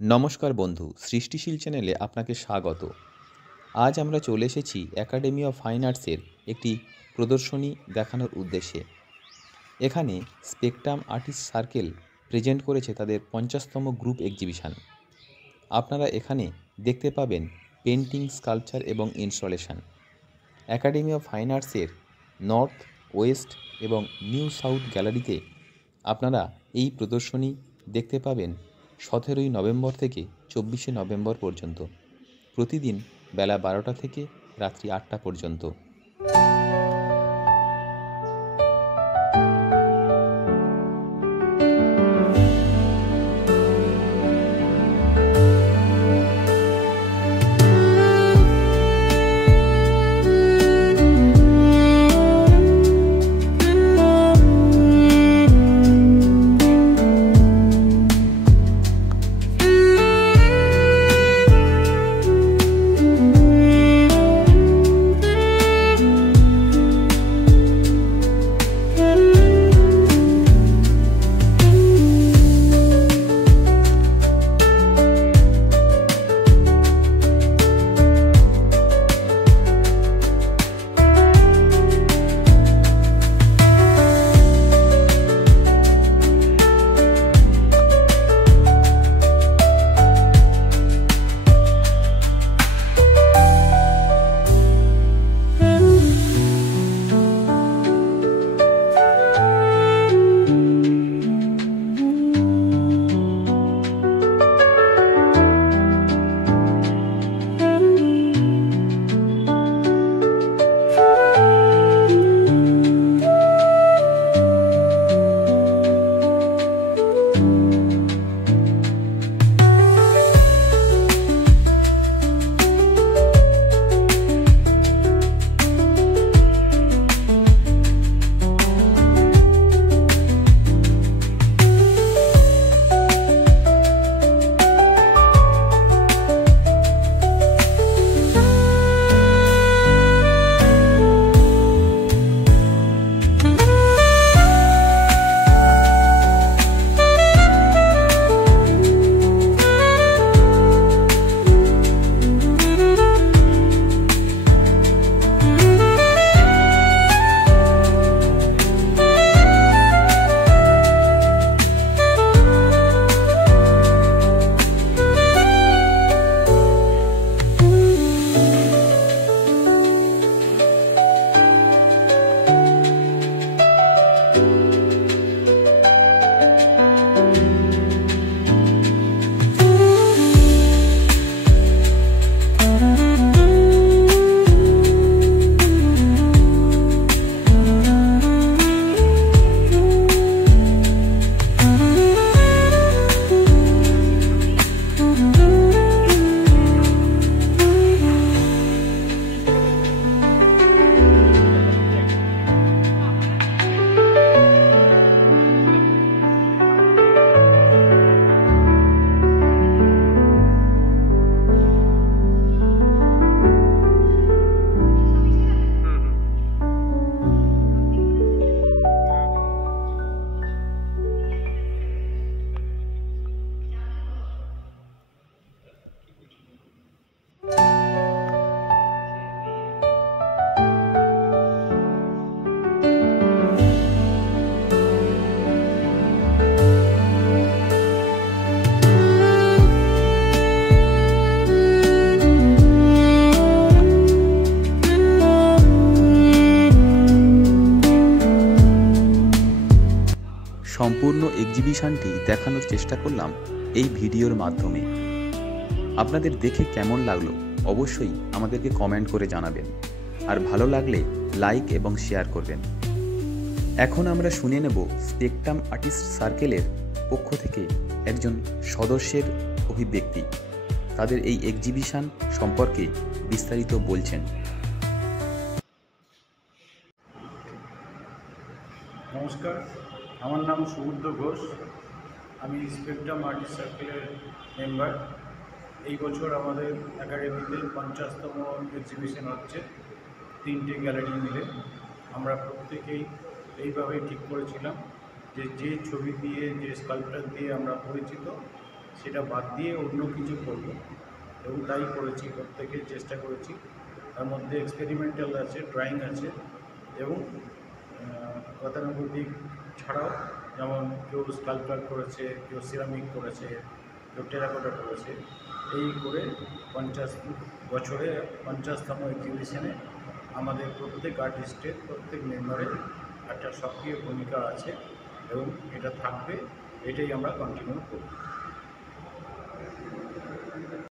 নমস্কার বন্ধু, সৃষ্টিশীল চ্যানেলে আপনাকে স্বাগত। আজ আমরা চলে এসেছি একাডেমি অফ ফাইন আর্টসের একটি প্রদর্শনী দেখানোর উদ্দেশ্যে। এখানে স্পেকট্রাম আর্টিস্ট সার্কেল প্রেজেন্ট করেছে তাদের 50তম গ্রুপ এক্সিবিশন। আপনারা এখানে দেখতে পাবেন পেন্টিং, স্কাল্পচার এবং ইনস্টলেশন। একাডেমি অফ ফাইন আর্টসের নর্থ, ওয়েস্ট এবং নিউ সাউথ গ্যালারিতে আপনারা এই প্রদর্শনী দেখতে পাবেন 17ই নভেম্বর থেকে 24শে নভেম্বর পর্যন্ত, প্রতিদিন বেলা 12টা থেকে রাত্রি 8টা পর্যন্ত। সম্পূর্ণ এক্সিবিশনটি দেখানোর চেষ্টা করলাম এই ভিডিওর মাধ্যমে। আপনাদের দেখে কেমন লাগলো অবশ্যই আমাদেরকে কমেন্ট করে জানাবেন, আর ভালো লাগলে লাইক এবং শেয়ার করবেন। এখন আমরা শুনে নেব স্পেকট্রাম আর্টিস্ট সার্কেলের পক্ষ থেকে একজন সদস্যের অভিব্যক্তি। তাদের এই এক্সিবিশন সম্পর্কে বিস্তারিত বলছেন। নমস্কার, আমার নাম সুবুদ্ধ ঘোষ। আমি স্পেকট্রাম আর্টিস্ট সার্কেলের মেম্বার। এই বছর আমাদের একাডেমিতে 50তম এক্সিবিশন হচ্ছে, 3টে গ্যালারি মিলে। আমরা প্রত্যেকেই এইভাবেই ঠিক করেছিলাম যে ছবি দিয়ে, যে স্কাল্পচার দিয়ে আমরা পরিচিত, সেটা বাদ দিয়ে অন্য কিছু করব এবং তাই করেছি, প্রত্যেকে চেষ্টা করেছি। তার মধ্যে এক্সপেরিমেন্টাল আছে, ড্রয়িং আছে এবং গতানুগতিক ছাড়াও, যেমন কেউ স্কাল্পচার করেছে, কেউ সিরামিক করেছে, কেউ টেরাকোটা করেছে। এই করে 50 বছরে 50তম এক্সিবিশনে আমাদের প্রত্যেক আর্টিস্টের, প্রত্যেক মেম্বারের একটা সক্রিয় ভূমিকা আছে এবং এটা থাকবে, এটাই আমরা কন্টিনিউ করব।